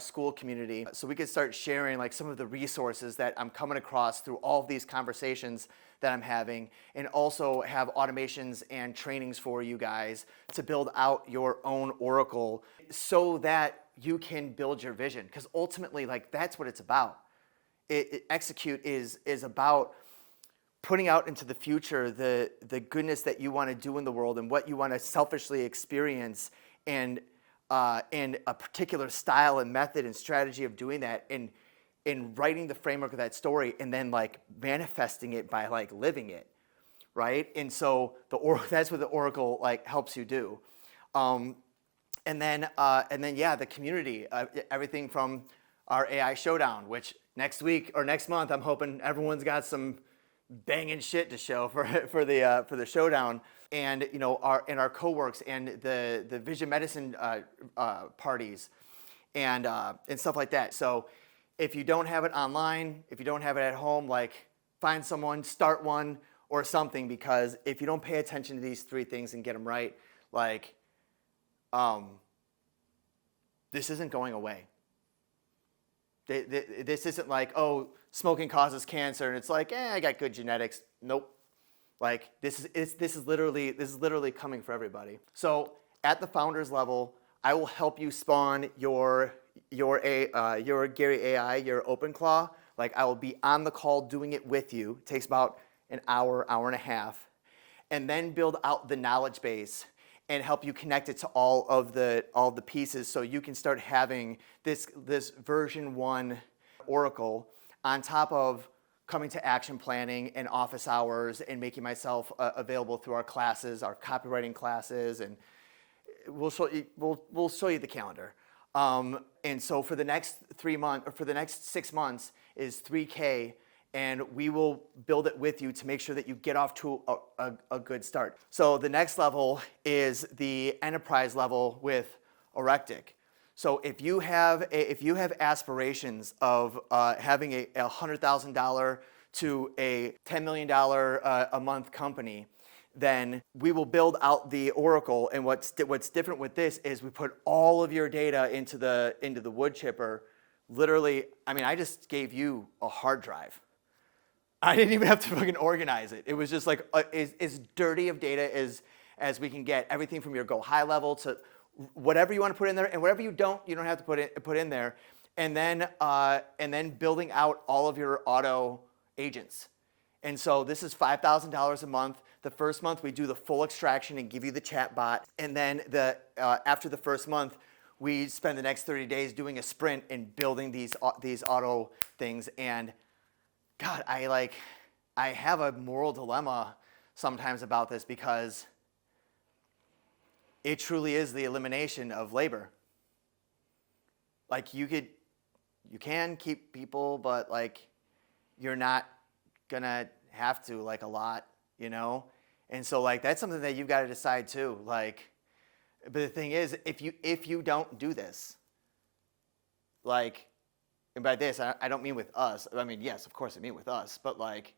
school community, so we could start sharing like some of the resources that I'm coming across through all of these conversations that I'm having, and also have automations and trainings for you guys to build out your own oracle, so that you can build your vision. Because ultimately, like, that's what it's about. Execute is about putting out into the future the goodness that you want to do in the world, and what you want to selfishly experience, and a particular style and method and strategy of doing that, and in writing the framework of that story, and then like manifesting it by like living it, right? And so that's what the oracle like helps you do. And then the community, everything from our AI Showdown, which next week or next month, I'm hoping everyone's got some banging shit to show for the showdown, and our co-works and the vision medicine parties, and stuff like that. So if you don't have it online, if you don't have it at home, like, find someone, start one or something, because if you don't pay attention to these three things and get them right, like, this isn't going away. This isn't like, oh, smoking causes cancer, and it's like, I got good genetics. Nope. Like, this is literally coming for everybody. So at the founders level, I will help you spawn your Gary AI, your OpenClaw. Like, I will be on the call doing it with you. It takes about an hour and a half, and then build out the knowledge base and help you connect it to all the pieces, so you can start having this version 1 Oracle on top of coming to action planning and office hours and making myself available through our classes, our copywriting classes, and we'll show you the calendar. And so for the next 3 months, or for the next 6 months, is $3K, and we will build it with you to make sure that you get off to a good start. So the next level is the enterprise level with Erectic. So if you have aspirations of having a $100,000 to a $10 million a month company, then we will build out the Oracle. And what's different with this is we put all of your data into the wood chipper. Literally, I mean, I just gave you a hard drive. I didn't even have to fucking organize it. It was just like as dirty of data as we can get. Everything from your go high level to whatever you want to put in there, and whatever you don't have to put in there. And then building out all of your auto agents. And so this is $5,000 a month. The first month we do the full extraction and give you the chat bot. And then after the first month, we spend the next 30 days doing a sprint and building these auto things. And God, I have a moral dilemma sometimes about this, because it truly is the elimination of labor. Like you can keep people, but like you're not gonna have to, like, a lot, you know? And so like that's something that you've got to decide too. Like, but the thing is, if you don't do this, like, and by this I don't mean with us. I mean, yes, of course I mean with us, but like,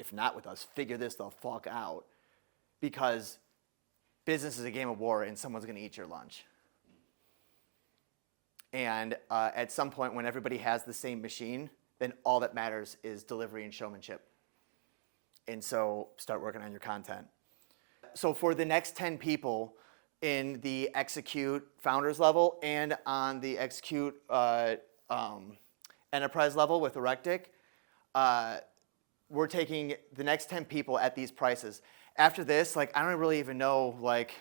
if not with us, figure this the fuck out, because business is a game of war, and someone's going to eat your lunch. And at some point, when everybody has the same machine, then all that matters is delivery and showmanship. And so start working on your content. So for the next 10 people in the Execute Founders level and on the Execute Enterprise level with Erectic, we're taking the next 10 people at these prices. After this, like, I don't really even know, like,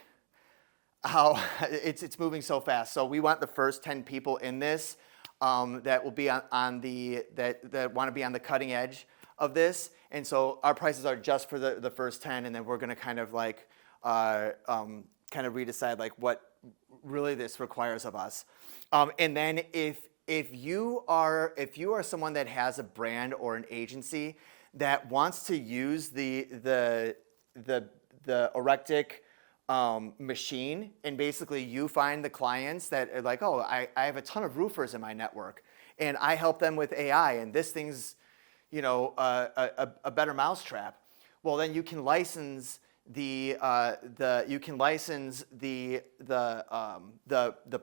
how it's moving so fast. So we want the first 10 people in this that will be on the that want to be on the cutting edge of this. And so our prices are just for the first 10, and then we're going to kind of like kind of redecide like what really this requires of us. And then if you are someone that has a brand or an agency that wants to use the Erectic machine, and basically you find the clients that are like, oh, I have a ton of roofers in my network, and I help them with AI, and this thing's, you know, a better mousetrap. Well, then you can license the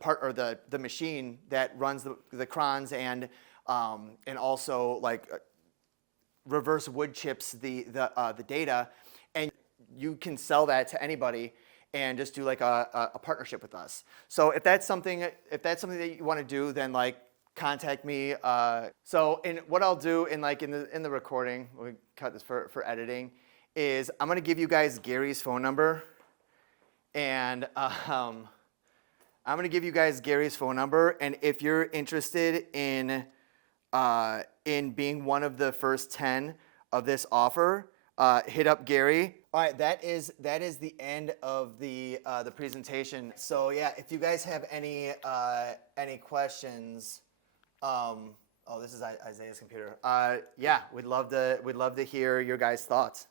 part or the machine that runs the crons and also like reverse wood chips the data, and you can sell that to anybody and just do like a partnership with us. So if that's something that you want to do, then like contact me. So and what I'll do in the recording, we'll cut this for editing, is I'm gonna give you guys Gary's phone number, and I'm gonna give you guys Gary's phone number, and if you're interested in being one of the first 10 of this offer, hit up Gary. All right, that is the end of the presentation. So yeah, if you guys have any questions, oh, this is Isaiah's computer. Yeah, we'd love to hear your guys' thoughts.